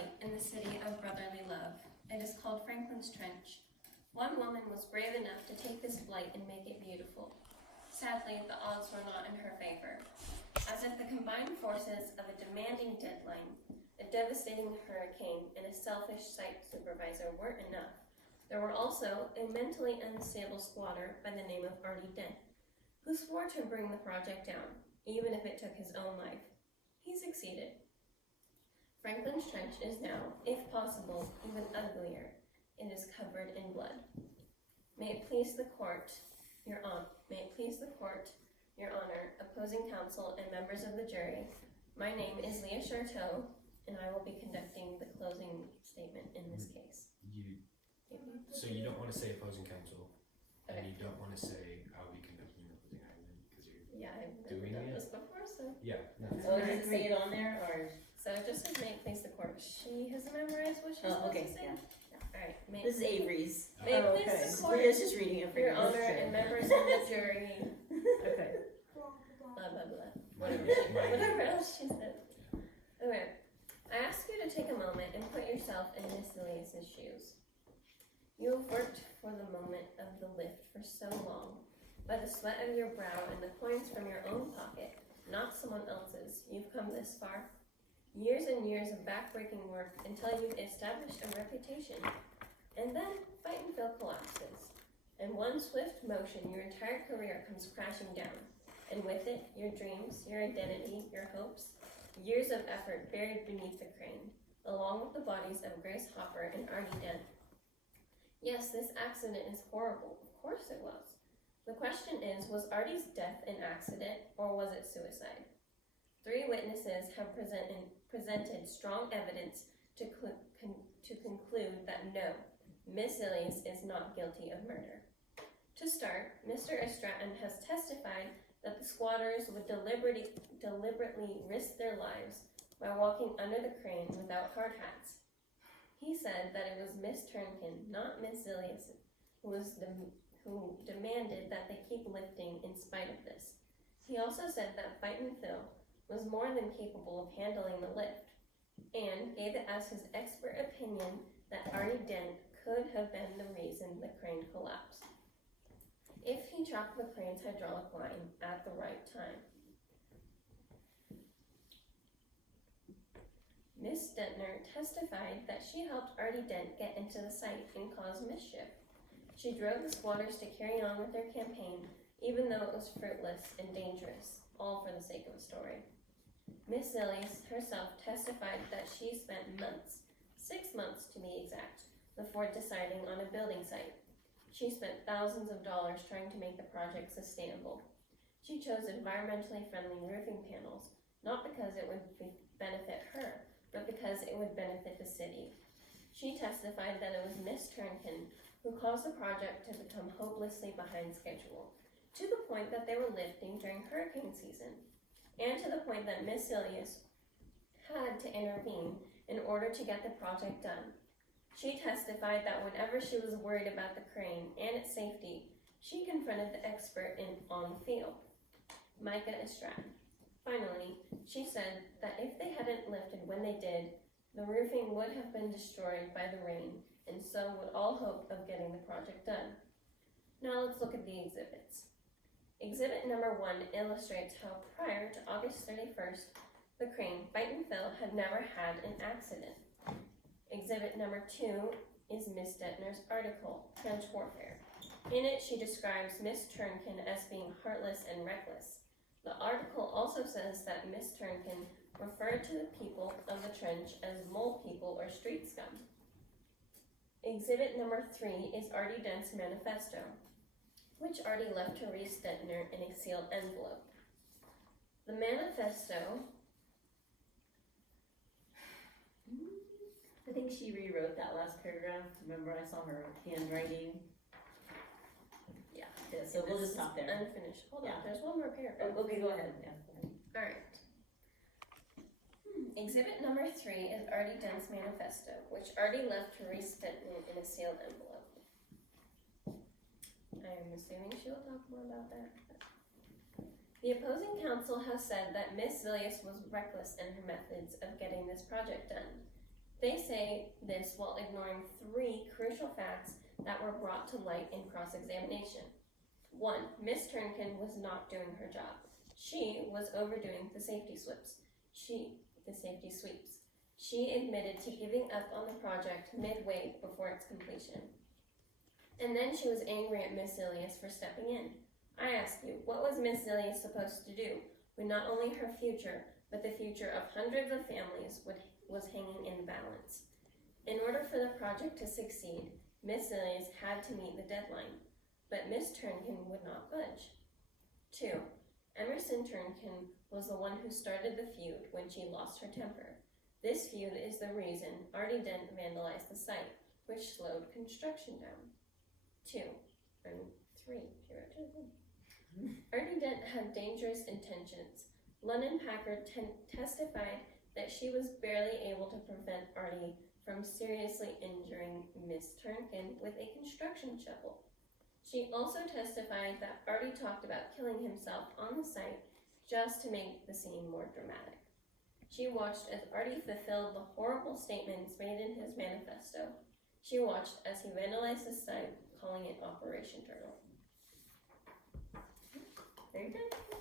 site in the city of brotherly love. It is called Franklin's Trench. One woman was brave enough to take this blight and make it beautiful. Sadly, the odds were not in her favor. As if the combined forces of a demanding deadline, a devastating hurricane, and a selfish site supervisor weren't enough, there were also a mentally unstable squatter by the name of Artie Dent, who swore to bring the project down, even if it took his own life. He succeeded. Franklin's Trench is now, if possible, even uglier. It is covered in blood. May it please the court, Your Honor, opposing counsel, and members of the jury, my name is Leah Charteau, and I will be conducting the closing statement in this case. So you don't want to say opposing counsel, Okay. and you don't want to say I'll be conducting the closing argument because you're I've never Doing done it? this before, so. yeah. No. Oh, does it say it on there, or? So it just says may it please the court. She has memorized what she's supposed Okay, to say? yeah. Alright, may This is Avery's. May it please the court, Leah's just reading it for Your you. Honor, and members of the jury, Okay. blah blah blah. Right. Whatever else she said. Okay. I ask you to take a moment and put yourself in Miss Elias's shoes. You have worked for the moment of the lift for so long. By the sweat of your brow and the coins from your own pocket, not someone else's, you've come this far. Years and years of backbreaking work until you've established a reputation. And then Fightonville collapses. In one swift motion, your entire career comes crashing down. And with it, your dreams, your identity, your hopes, years of effort buried beneath the crane, along with the bodies of Grace Hopper and Artie Dent. Yes, this accident is horrible. Of course it was. The question is, was Artie's death an accident, or was it suicide? 3 witnesses have presented strong evidence to conclude that no, Miss Elias is not guilty of murder. To start, Mr. Estratton has testified that the squatters would deliberately risk their lives by walking under the crane without hard hats. He said that it was Miss Turnkin, not Miss Elias, who demanded that they keep lifting in spite of this. He also said that Fightonville was more than capable of handling the lift, and gave it as his expert opinion that Artie Dent could have been the reason the crane collapsed, if he chopped the crane's hydraulic line at the right time. Miss Dentner testified that she helped Artie Dent get into the site and cause mischief. She drove the squatters to carry on with their campaign, even though it was fruitless and dangerous, all for the sake of a story. Miss Elias herself testified that she spent months, 6 months to be exact, before deciding on a building site. She spent thousands of dollars trying to make the project sustainable. She chose environmentally friendly roofing panels, not because it would benefit her, but because it would benefit the city. She testified that it was Miss Turnkin who caused the project to become hopelessly behind schedule, to the point that they were lifting during hurricane season, and to the point that Miss Elias had to intervene in order to get the project done. She testified that whenever she was worried about the crane and its safety, she confronted the expert on the field, Micah Estratton. Finally, she said that if they hadn't lifted when they did, the roofing would have been destroyed by the rain, and so would all hope of getting the project done. Now let's look at the exhibits. Exhibit number 1 illustrates how prior to August 31st, the crane Fightonville had never had an accident. Exhibit number 2 is Miss Dentner's article, Trench Warfare. In it, she describes Miss Turnkin as being heartless and reckless. The article also says that Miss Turnkin referred to the people of the trench as mole people or street scum. Exhibit number 3 is Artie Dent's manifesto, which Artie left to Reese Dentner in a sealed envelope. The manifesto, I think she rewrote that last paragraph. Remember, I saw her handwriting. yeah, So we'll just stop there. unfinished. Hold on, Yeah. there's one more paragraph. Oh, okay, go ahead. Yeah, go ahead. Alright. Exhibit number 3 is Artie Dent's manifesto, which Artie left to Reese Dentner in a sealed envelope. I am assuming she will talk more about that. The opposing counsel has said that Miss Elias was reckless in her methods of getting this project done. They say this while ignoring 3 crucial facts that were brought to light in cross-examination. 1. Miss Turnkin was not doing her job. She was overdoing the safety sweeps. She admitted to giving up on the project midway before its completion. And then she was angry at Miss Ilias for stepping in. I ask you, what was Miss Ilias supposed to do when not only her future, but the future of hundreds of families was hanging in the balance? In order for the project to succeed, Miss Ilias had to meet the deadline, but Miss Turnkin would not budge. 2. Emerson Turnkin was the one who started the feud when she lost her temper. This feud is the reason Artie Dent vandalized the site, which slowed construction down. 3. Artie Dent had dangerous intentions. London Packard testified that she was barely able to prevent Artie from seriously injuring Miss Turnkin with a construction shovel. She also testified that Artie talked about killing himself on the site just to make the scene more dramatic. She watched as Artie fulfilled the horrible statements made in his manifesto. She watched as he vandalized the site, calling it Operation Turtle. Very good.